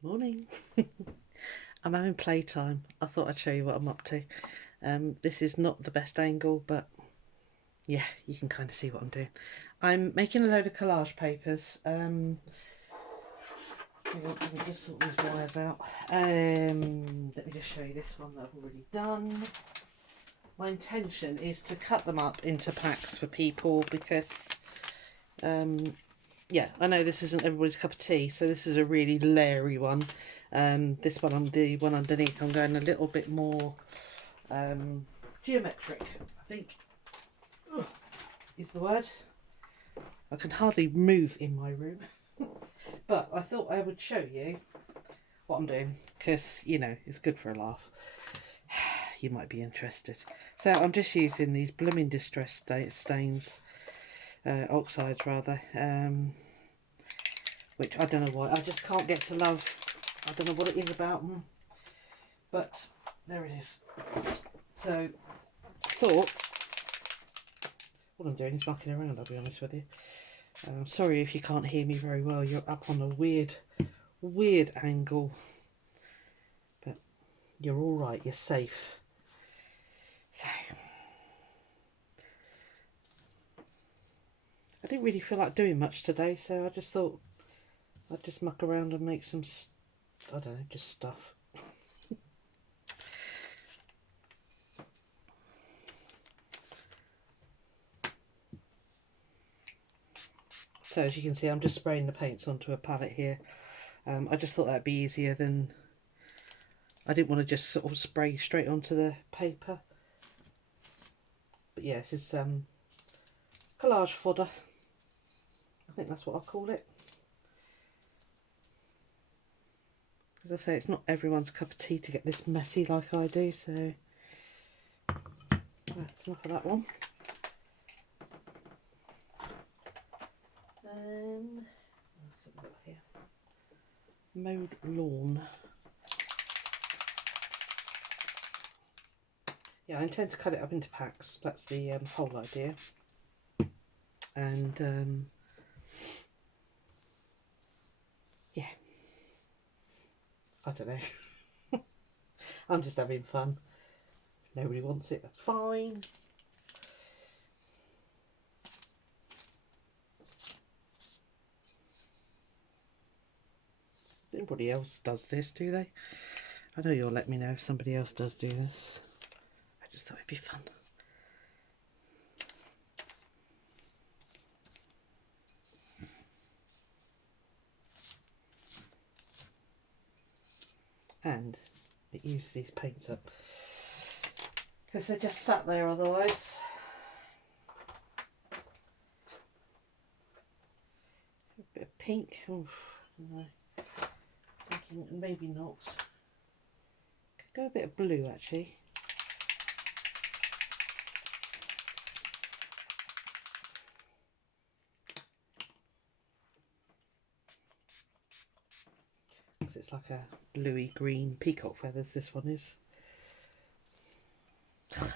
Morning. I'm having playtime. I thought I'd show you what I'm up to. This is not the best angle, but yeah, you can kind of see what I'm doing. I'm making a load of collage papers. Let me just sort these wires out. Let me just show you this one that I've already done. My intention is to cut them up into packs for people because, yeah, I know this isn't everybody's cup of tea, so this is a really layering one. This one, the one underneath, I'm going a little bit more geometric, I think is the word. I can hardly move in my room. But I thought I would show you what I'm doing because, you know, it's good for a laugh. You might be interested. So I'm just using these blooming distress stains, oxides rather, which I don't know why. I just can't get to love. I don't know what it is about them. But there it is. So I thought, what I'm doing is mucking around, I'll be honest with you. Sorry if you can't hear me very well. You're up on a weird angle. But you're all right. You're safe. So I didn't really feel like doing much today, so I just thought I'd just muck around and make some, I don't know, just stuff. So as you can see, I'm just spraying the paints onto a palette here. I just thought that'd be easier than, I didn't want to just sort of spray straight onto the paper. But yeah, this is collage fodder. I think that's what I'll call it. As I say, it's not everyone's cup of tea to get this messy like I do, so that's enough of that one. What's it got here? Mowed lawn. Yeah, I intend to cut it up into packs. That's the whole idea. And yeah, I don't know. I'm just having fun. If nobody wants it, that's fine. Nobody else does this, do they? I know you'll let me know if somebody else does do this. I just thought it'd be fun. And it uses these paints up because they're just sat there otherwise. A bit of pink. Oof, no. Thinking maybe not. Could go a bit of blue actually. Because it's like a bluey green peacock feathers, this one is. Oh,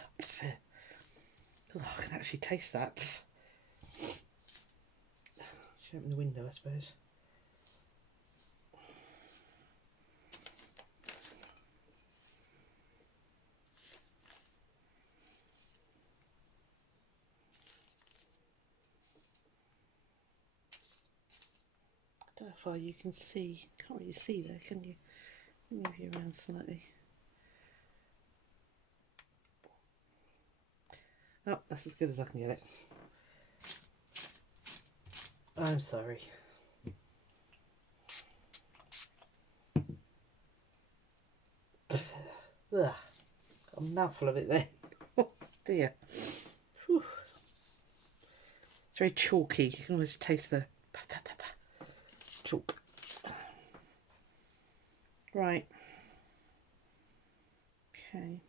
I can actually taste that. Should open the window, I suppose. I don't know how far you can see. Can't really see there, can you? Move you around slightly. Oh, that's as good as I can get it. I'm sorry. Ugh, got a mouthful of it there. Oh dear. Whew. It's very chalky. You can almost taste the chalk. Right. Okay.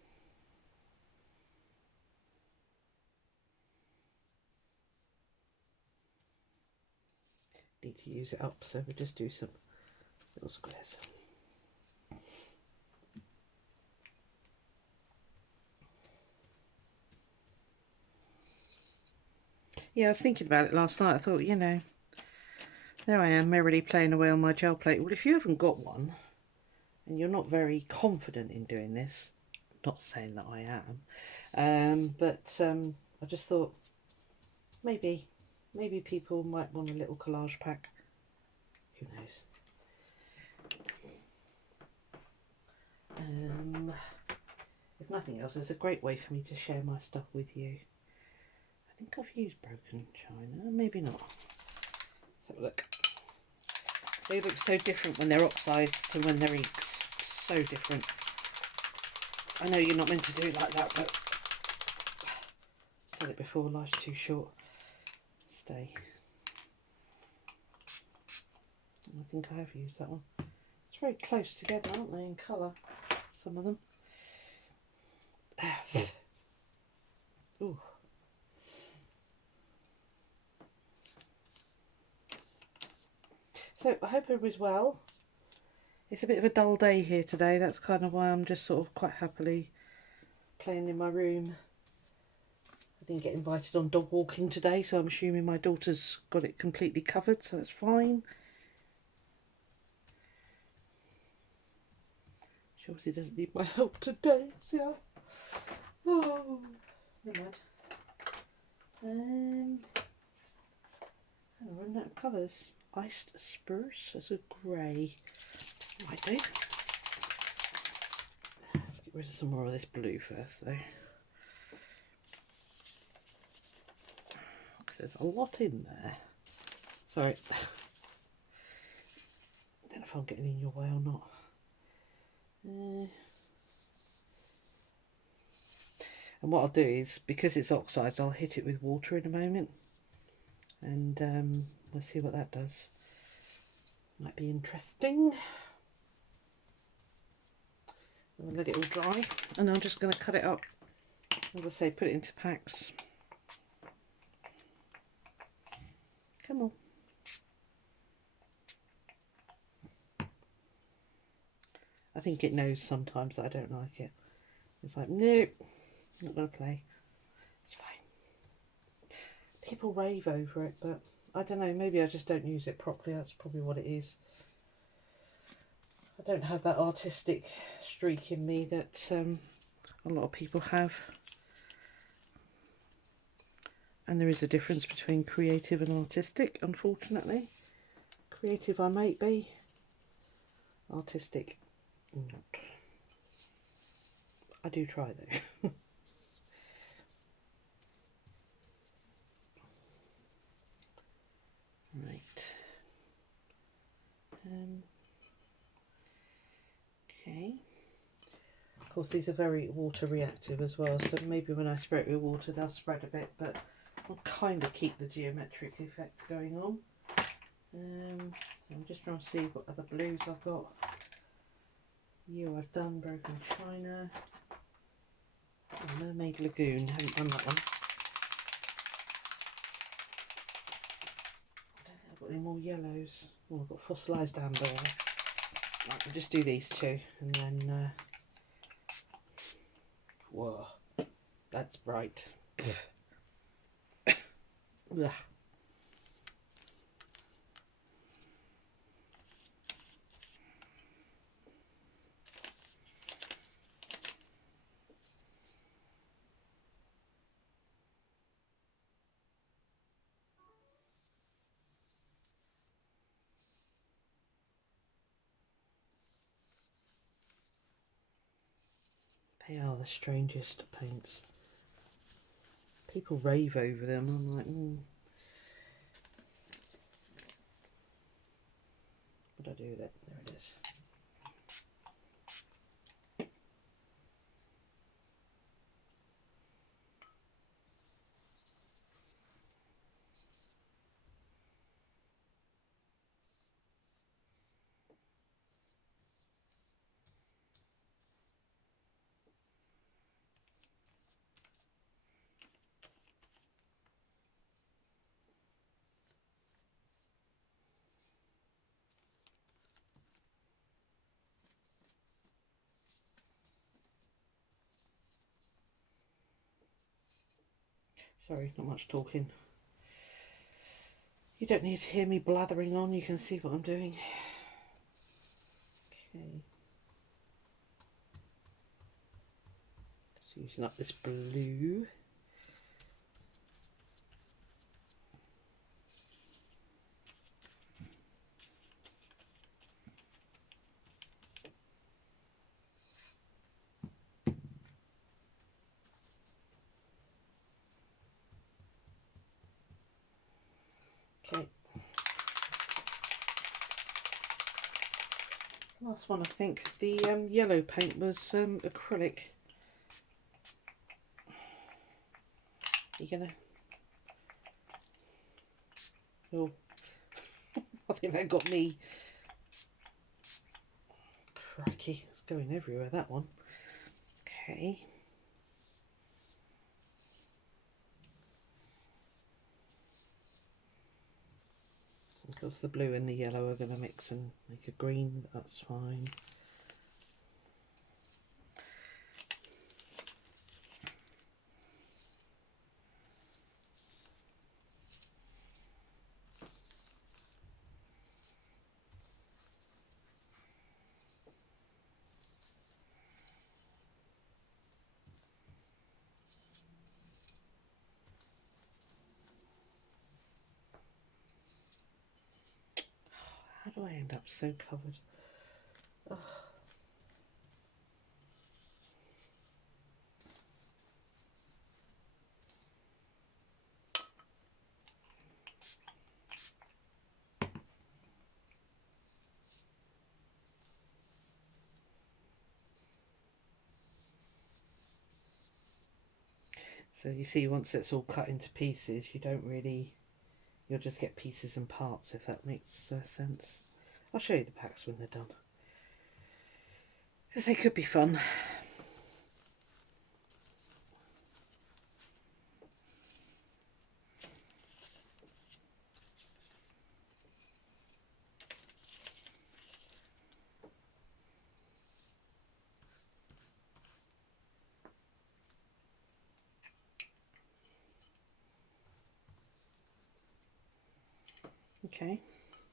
Need to use it up, so we'll just do some little squares. Yeah, I was thinking about it last night. I thought, you know, There I am, merrily playing away on my gel plate. Well, if you haven't got one and you're not very confident in doing this, not saying that I am, I just thought maybe people might want a little collage pack. Who knows? If nothing else, it's a great way for me to share my stuff with you. I think I've used broken china, maybe not. Let's have a look. They look so different when they're oxidized to when they're inks. So different. I know you're not meant to do it like that, but I've said it before, life's too short. Stay. I think I have used that one. It's very close together, aren't they, in colour? Some of them. Ooh. So I hope everybody's well. It's a bit of a dull day here today. That's kind of why I'm just sort of quite happily playing in my room. I didn't get invited on dog walking today, so I'm assuming my daughter's got it completely covered, so that's fine. She obviously doesn't need my help today, so oh, never mind. I'm running out of colours. Iced spruce, that's a grey. Might do. Let's get rid of some more of this blue first, though. Because there's a lot in there. Sorry. I don't know if I'm getting in your way or not. And what I'll do is, because it's oxidized, I'll hit it with water in a moment. And we'll see what that does. Might be interesting. I'll let it all dry, and I'm just going to cut it up. As I say, put it into packs. Come on. I think it knows sometimes that I don't like it. It's like, nope, not going to play. It's fine. People rave over it, but I don't know, maybe I just don't use it properly. That's probably what it is. I don't have that artistic streak in me that a lot of people have. And there is a difference between creative and artistic, unfortunately. Creative I might be, artistic not. I do try though. Right. Okay. Of course, these are very water reactive as well, so maybe when I spray it with water they'll spread a bit, but I'll kind of keep the geometric effect going on. So I'm just trying to see what other blues I've got. You, I've done broken china. Mermaid Lagoon, haven't done that one. I don't think I've got any more yellows. Oh, I've got fossilised amber. Right, I'll just do these two, and then whoa, that's bright. Ugh. They are the strangest paints. People rave over them. I'm like, what do I do with it? There it is. Sorry, not much talking. You don't need to hear me blathering on, you can see what I'm doing. Okay. Just using up this blue. Okay. Last one, I think. The yellow paint was acrylic. You're gonna... Oh, I think that got me. Cracky, it's going everywhere, that one. Okay. Because the blue and the yellow are going to mix and make a green, that's fine. How do I end up so covered? Ugh. So you see, once it's all cut into pieces, you don't really, you'll just get pieces and parts, if that makes sense. I'll show you the packs when they're done, because they could be fun. Okay,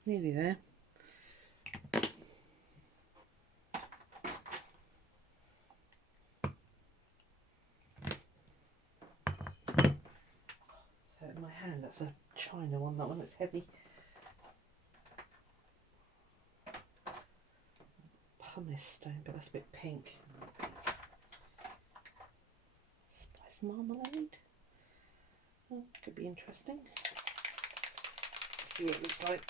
nearly there. So in my hand, that's a China one, that one, that's heavy. Pumice stone, but that's a bit pink. Spice marmalade. Oh, could be interesting. Let's see what it looks like.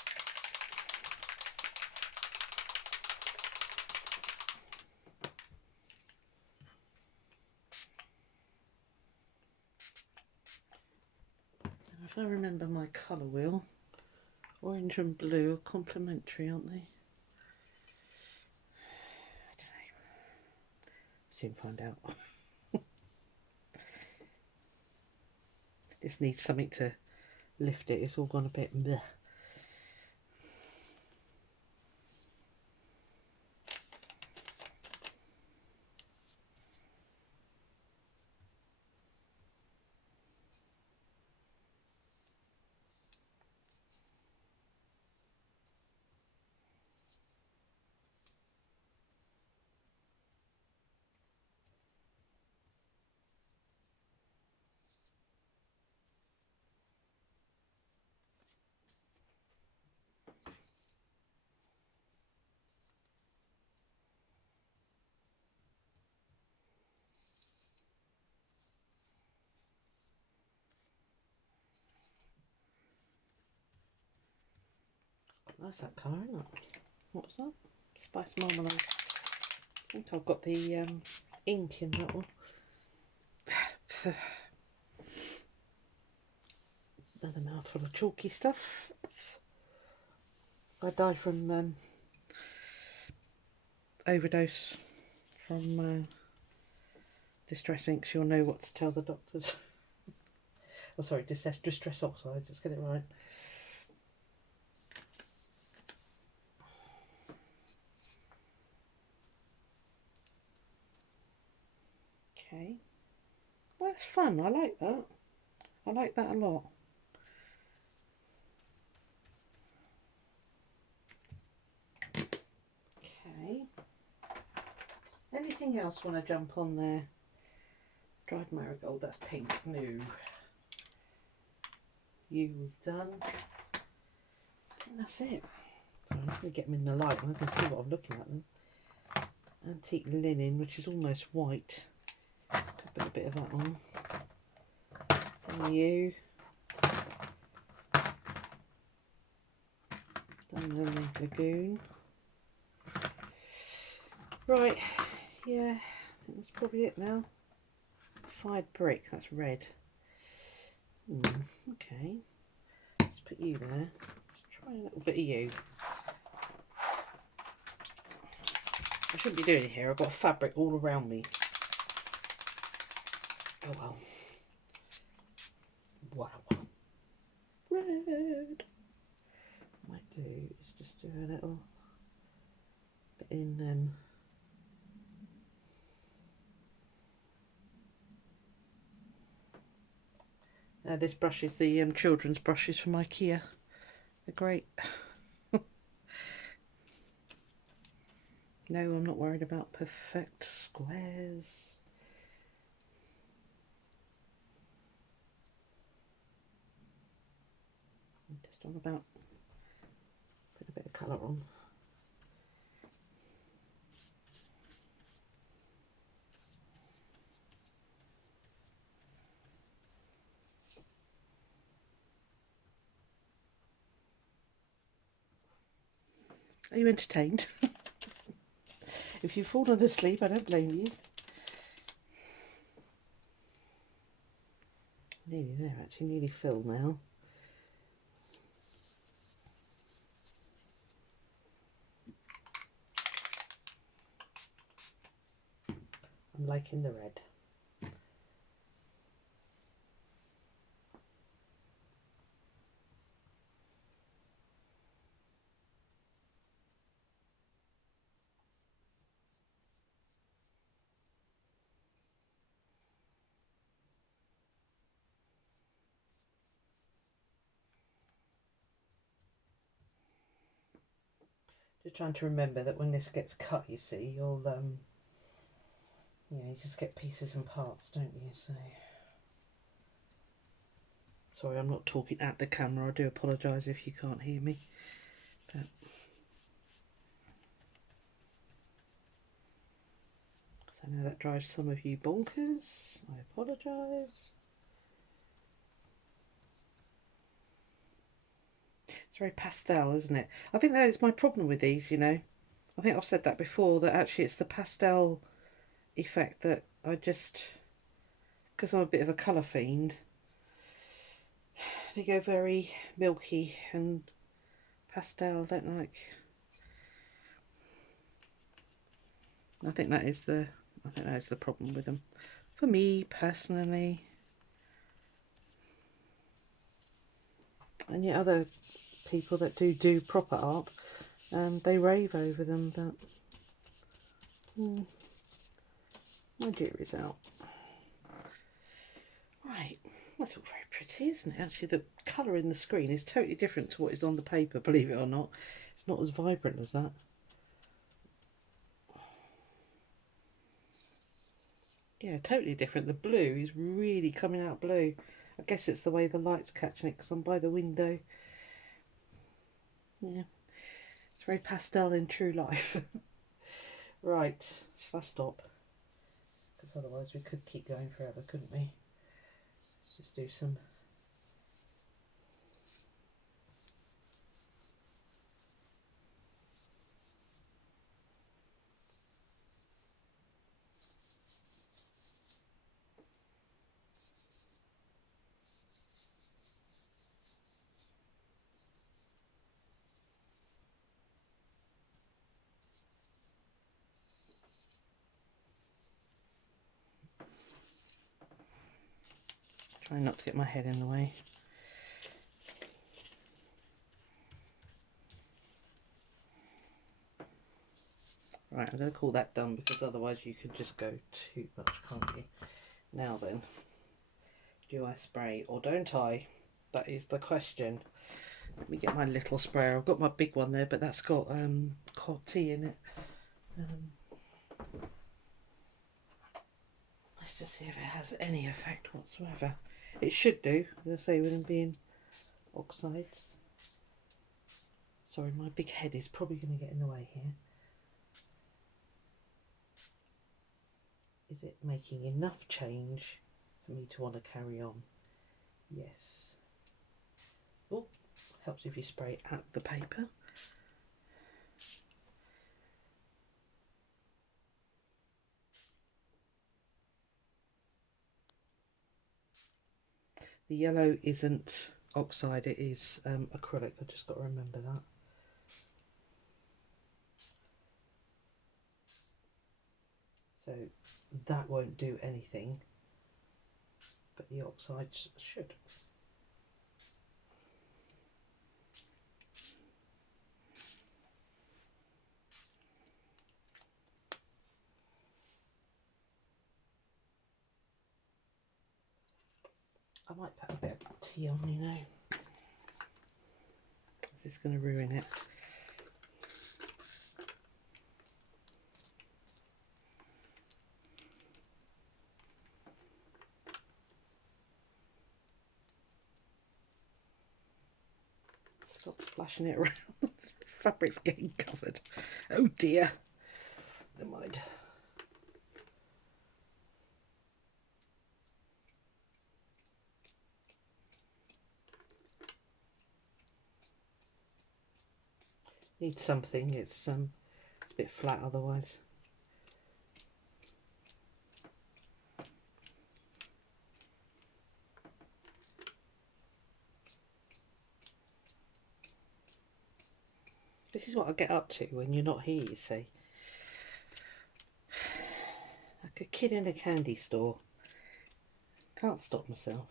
If I remember my colour wheel, orange and blue are complementary, aren't they? I don't know. Soon find out. Just needs something to lift it. It's all gone a bit bleh. Nice that colour, isn't it? What was that? Spice marmalade. I think I've got the ink in that one. Another mouthful of chalky stuff. I died from overdose from distress inks. You'll know what to tell the doctors. Oh, sorry, distress oxides. Let's get it right. Okay. Well, that's fun. I like that. I like that a lot. anything else want to jump on there? Dried marigold, that's pink. No. You've done. And that's it. So I'm going to get them in the light and I can see what I'm looking at then. Antique linen, which is almost white. Put a bit of that on. Done you. Done the lagoon. Right, yeah, I think that's probably it now. Fired brick, that's red. Okay, let's put you there. Let's try a little bit of you. I shouldn't be doing it here, I've got fabric all around me. Oh well. Wow. Red. What I might do is just do a little bit in this brush is the children's brushes from IKEA. They're great. No, I'm not worried about perfect squares. I'm just on about put a bit of colour on. Are you entertained? If you've fallen asleep, I don't blame you. Nearly there, actually, nearly filled now. I'm liking the red. Just trying to remember that when this gets cut, you see, you'll you just get pieces and parts, don't you? So sorry, I'm not talking at the camera. I do apologise if you can't hear me. But so now that drives some of you bonkers. I apologise. It's very pastel, isn't it? I think that is my problem with these, you know. I think I've said that before, that actually it's the pastel effect that I just, because I'm a bit of a colour fiend, they go very milky and pastel. I don't like. I think that is the problem with them for me personally. And yet other people that do proper art, they rave over them, but my dear is out. Right, that's all very pretty, isn't it? Actually, the colour in the screen is totally different to what is on the paper, believe it or not. It's not as vibrant as that. Yeah, totally different. The blue is really coming out blue. I guess it's the way the light's catching it because I'm by the window. Yeah, it's very pastel in true life. Right, shall I stop? Because otherwise we could keep going forever, couldn't we? Let's just do some. Try not to get my head in the way. Right, I'm going to call that done because otherwise you could just go too much, can't you? Now then, do I spray or don't I? That is the question. Let me get my little sprayer. I've got my big one there, but that's got tea in it. just see if it has any effect whatsoever. It should do, as I say, with them being oxides. Sorry, my big head is probably going to get in the way here. Is it making enough change for me to want to carry on? Yes. Oh, helps if you spray it at the paper. The yellow isn't oxide, it is acrylic. I've just got to remember that. So that won't do anything, but the oxides should. I might put a bit of tea on, you know. This is going to ruin it. Stop splashing it around. Fabric's getting covered. Oh dear. Never mind. Need something. It's a bit flat otherwise. This is what I get up to when you're not here, you see. Like a kid in a candy store. Can't stop myself.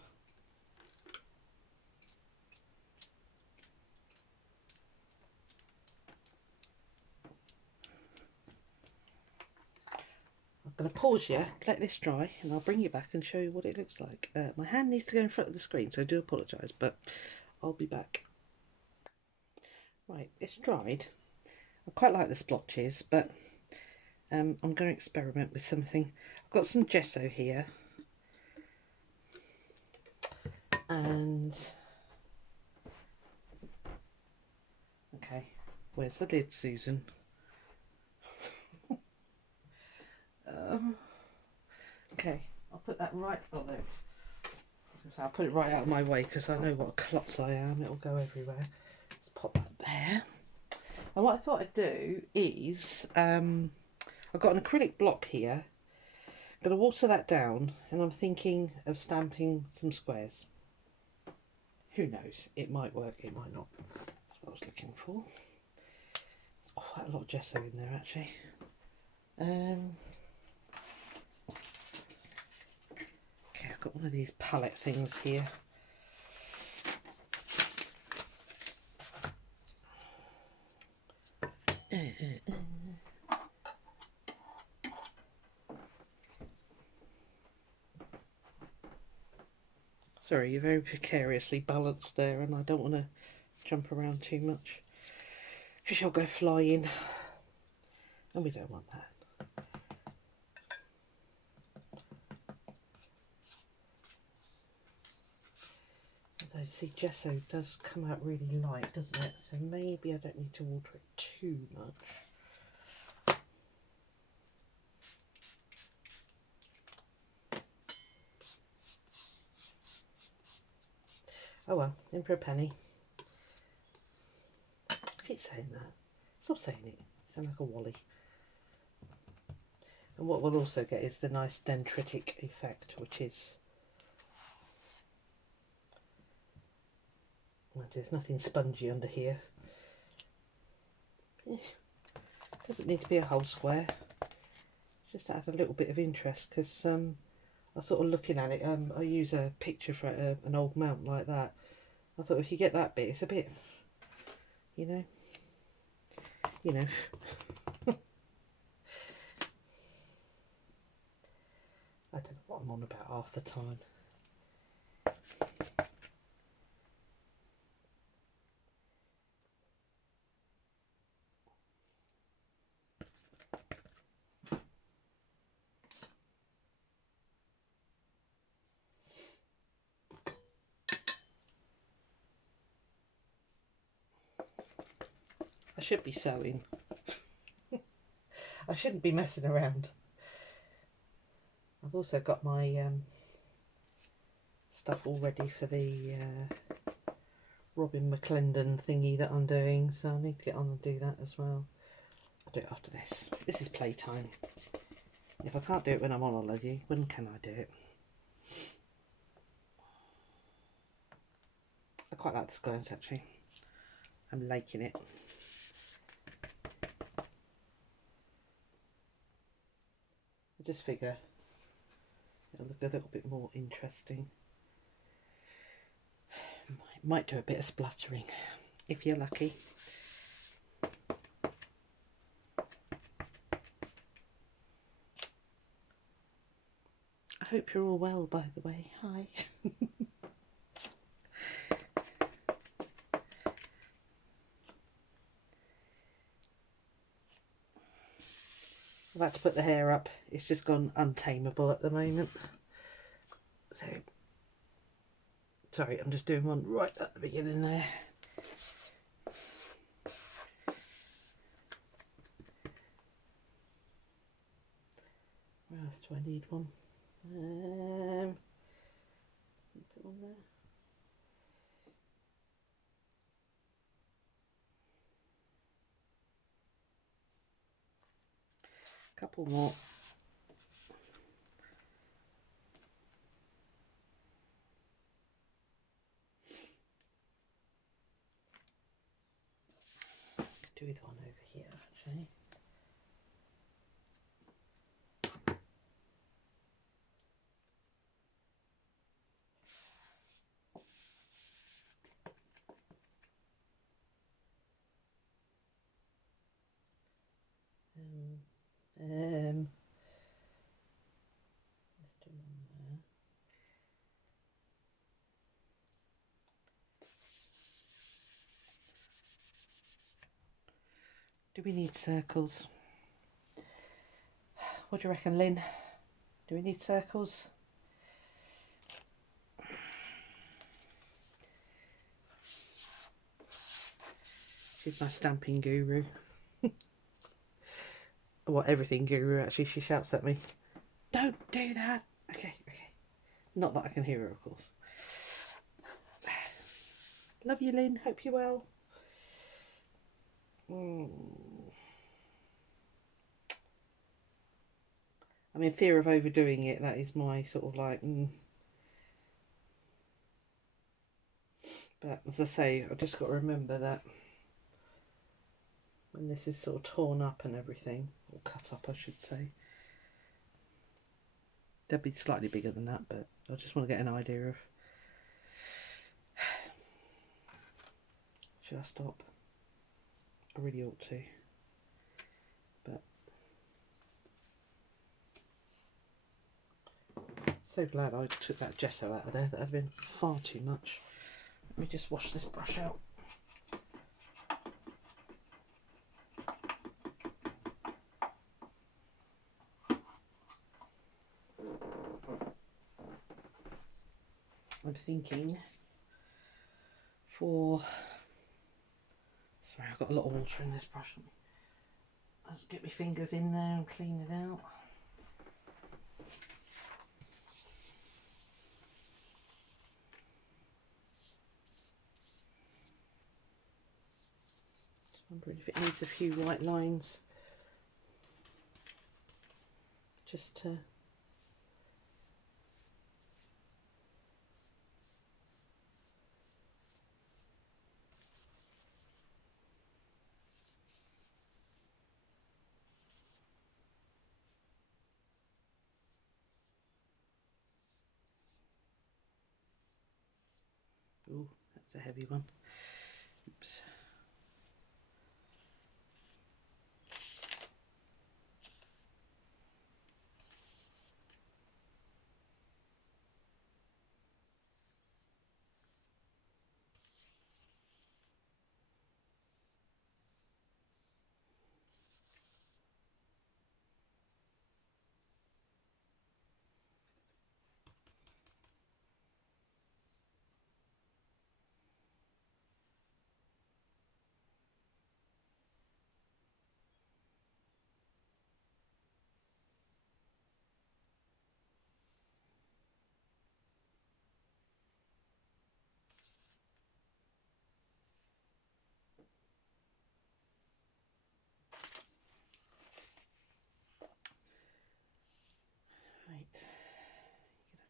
I'm going to pause you, let this dry, and I'll bring you back and show you what it looks like. My hand needs to go in front of the screen, so I do apologise, but I'll be back. Right, it's dried. I quite like the splotches, but I'm going to experiment with something. I've got some gesso here, and okay, where's the lid, Susan? Okay, I'll put that right. Oh, there it is. I'll put it right out of my way because I know what a klutz I am. It'll go everywhere. Let's pop that there. And what I thought I'd do is, I've got an acrylic block here. I'm going to water that down, and I'm thinking of stamping some squares. Who knows? It might work, it might not. That's what I was looking for. There's quite a lot of gesso in there, actually. Okay, I've got one of these palette things here. Sorry, you're very precariously balanced there, and I don't want to jump around too much because you'll go flying, and we don't want that. Although, see, gesso does come out really light, doesn't it? So maybe I don't need to water it too much. Oh well, in for a penny. I keep saying that. Stop saying it. You sound like a wally. And what we'll also get is the nice dendritic effect, which is... well, there's nothing spongy under here. Doesn't need to be a whole square. Just to add a little bit of interest, because I was sort of looking at it. I use a picture for an old mount like that. I thought if you get that bit, it's a bit, you know. I don't know what I'm on about half the time. I should be sewing. I shouldn't be messing around. I've also got my stuff all ready for the Robin McClendon thingy that I'm doing, so I need to get on and do that as well. I'll do it after this. This is playtime. If I can't do it when I'm on holiday, when can I do it? I quite like the scones actually. I'm liking it. I just figure it'll look a little bit more interesting. Might do a bit of spluttering if you're lucky. I hope you're all well, by the way. Hi. I've had to put the hair up. It's just gone untameable at the moment. So, sorry, I'm just doing one right at the beginning there. Where else do I need one? Put one there. Couple more. Could do with one over here actually. Let's do one there. Do we need circles? What do you reckon, Lynn? Do we need circles? She's my stamping guru. Well, everything guru actually. She shouts at me, "Don't do that." Okay, okay. Not that I can hear her, of course. Love you, Lynn. Hope you're well. I'm in fear of overdoing it. That is my sort of like. But as I say, I've just got to remember that when this is sort of torn up and everything, or cut up, I should say. They'll be slightly bigger than that, but I just want to get an idea of. Should I stop? I really ought to. But so glad I took that gesso out of there. That had been far too much. Let me just wash this brush out. I'm thinking for, sorry, I've got a lot of water in this brush. I'll just get my fingers in there and clean it out. Just wondering if it needs a few white lines. Just to oh, that's a heavy one. Oops.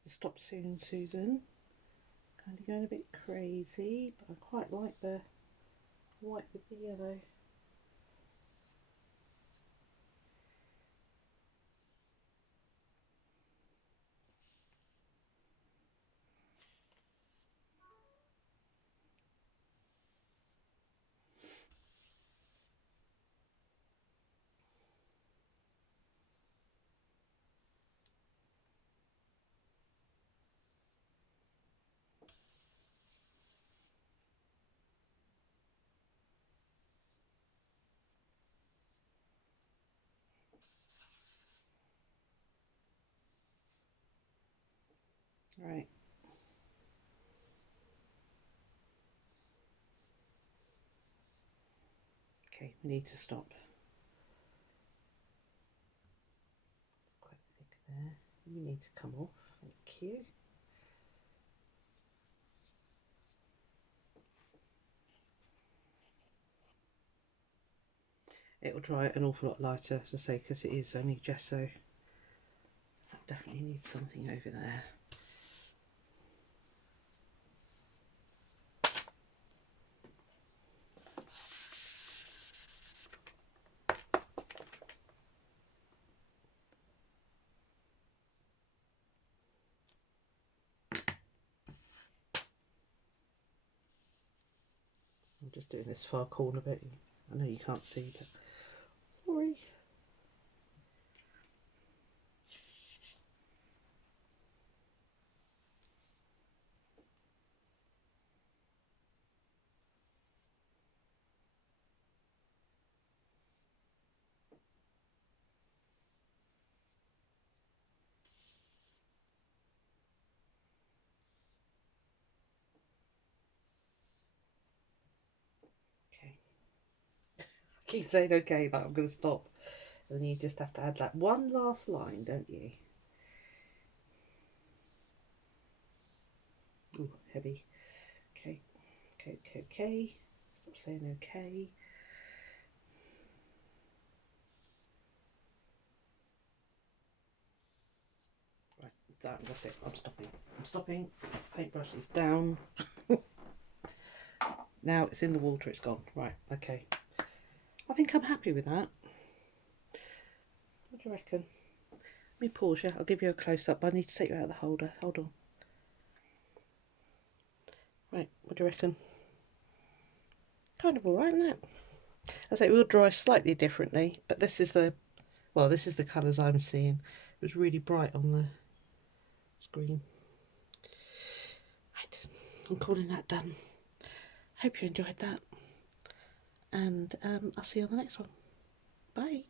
to stop soon, Susan. Kind of going a bit crazy, but I quite like the white with the yellow. Right. Okay, we need to stop. Quite thick there. You need to come off. Thank you. It'll dry an awful lot lighter, as I say, because it is only gesso. I definitely need something over there. I'm just doing this far corner bit. I know you can't see, but sorry. Okay. I keep saying okay, but I'm going to stop. And then you just have to add that one last line, don't you? Ooh, heavy. Okay, okay. Stop saying okay. Right, that's it. I'm stopping. Paintbrush is down. Now it's in the water, it's gone. Right, okay. I think I'm happy with that. What do you reckon? Let me pause you. I'll give you a close-up. I need to take you out of the holder. Hold on. Right, what do you reckon? Kind of alright, isn't it? I say it will dry slightly differently, but this is the, well, this is the colours I'm seeing. It was really bright on the screen. Right, I'm calling that done. Hope you enjoyed that, and I'll see you on the next one. Bye.